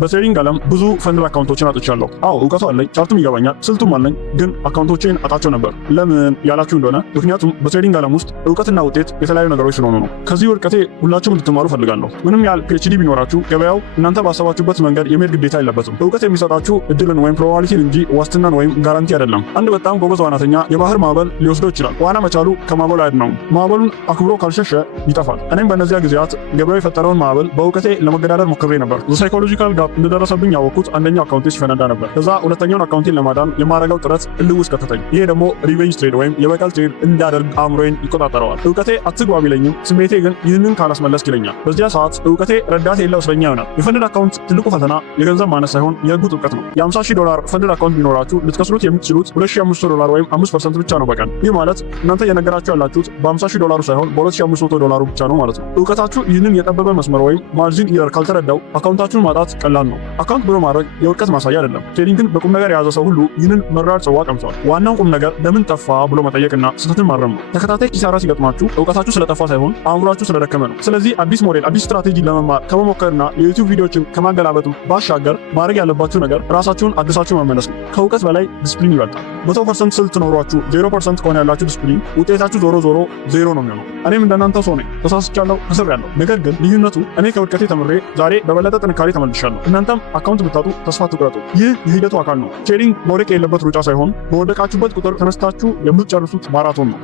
በትሬዲንግ ዓለም ብዙ ፈንድ አካውንቶችን አጥቻለሁ። አዎ እውቀቱ አለኝ፣ ቻርቱም ይገባኛል፣ ስልቱም አለኝ፣ ግን አካውንቶቼን አጣቸው ነበር። ለምን ያላችሁ እንደሆነ ምክንያቱም በትሬዲንግ ዓለም ውስጥ እውቀትና ውጤት የተለያዩ ነገሮች ስለሆኑ ነው። ከዚህ ውድቀቴ ሁላችሁም እንድትማሩ ፈልጋለሁ። ምንም ያህል ፒኤችዲ ቢኖራችሁ ገበያው እናንተ ባሰባችሁበት መንገድ የመሄድ ግዴታ የለበትም። እውቀት የሚሰጣችሁ እድልን ወይም ፕሮባቢሊቲን እንጂ ዋስትናን ወይም ጋራንቲ አይደለም። አንድ በጣም ጎበዝ ዋናተኛ የባህር ማዕበል ሊወስደው ይችላል። ዋና መቻሉ ከማዕበሉ አያድነውም። ማዕበሉን አክብሮ ካልሸሸ ይጠፋል። እኔም በእነዚያ ጊዜያት ገበያው የፈጠረውን ማዕበል በእውቀቴ ለመገዳደር ሞክሬ ነበር። ሳይኮሎጂካል ጋፕ እንደደረሰብኝ ያወቅኩት አንደኛው አካውንቴ ሲፈነዳ ነበር። ከዛ ሁለተኛውን አካውንቴን ለማዳን የማረጋው ጥረት እልህ ውስጥ ከተተኝ። ይሄ ደግሞ ሪቬንጅ ትሬድ ወይም የበቀል ትሬድ እንዳደርግ አእምሮዬን ይቆጣጠረዋል። እውቀቴ አትግባ ቢለኝም ስሜቴ ግን ይህንን ካላስመለስክ ይለኛል። በዚያ ሰዓት እውቀቴ ረዳት የለው እስረኛ ይሆናል። የፈንድ አካውንት ትልቁ ፈተና የገንዘብ ማነስ ሳይሆን የህጉ ጥብቀት ነው። $50,000 ፈንድ አካውንት ቢኖራችሁ ልትከስሩት የምትችሉት $2,500 ወይም 5% ብቻ ነው በቀን። ይህ ማለት እናንተ እየነገራችሁ ያላችሁት $50,000 ሳይሆን $2,500 ብቻ ነው ማለት ነው። እውቀታችሁ ይህንን የጠበበ መስመር ወይም ማርጂን ኢረር ካልተረዳው አካውንታችሁን ማጣት ቀላል ነው። አካውንት ብሎ ማድረግ የውድቀት ማሳያ አይደለም። ትሬዲንግን በቁም ነገር የያዘ ሰው ሁሉ ይህንን መራር ጽዋ ቀምሷል። ዋናው ቁም ነገር ለምን ጠፋ ብሎ መጠየቅና ስህተትን ማረም ነው። ተከታታይ ኪሳራ ሲገጥማችሁ እውቀታችሁ ስለጠፋ ሳይሆን አእምሯችሁ ስለደከመ ነው። ስለዚህ አዲስ ሞዴል፣ አዲስ ስትራቴጂ ለመማር ከመሞከርና የዩቲዩብ ቪዲዮዎችን ከማገላበጡ ባሻገር ማድረግ ያለባችሁ ነገር ራሳችሁን አድሳችሁ መመለስ ነው። ከእውቀት በላይ ዲስፕሊን ይበልጣል። 100% ስልት ኖሯችሁ 0% ከሆነ ያላችሁ ዲስፕሊን ውጤታችሁ ዞሮ ዞሮ ዜሮ ነው የሚሆነው። እኔም እንደናንተ ሰው ነኝ። ተሳስቻለሁ፣ ተሰብሬያለሁ። ነገር ግን ልዩነቱ እኔ ከውድቀቴ ተምሬ ዛሬ በበለጠ ጥንካሬ ተመልሻለሁ። እናንተም አካውንት ብታጡ ተስፋ አትቁረጡ። ይህ የሂደቱ አካል ነው። ትሬዲንግ መውደቅ የሌለበት ሩጫ ሳይሆን በወደቃችሁበት ቁጥር ተነስታችሁ የምትጨርሱት ማራቶን ነው።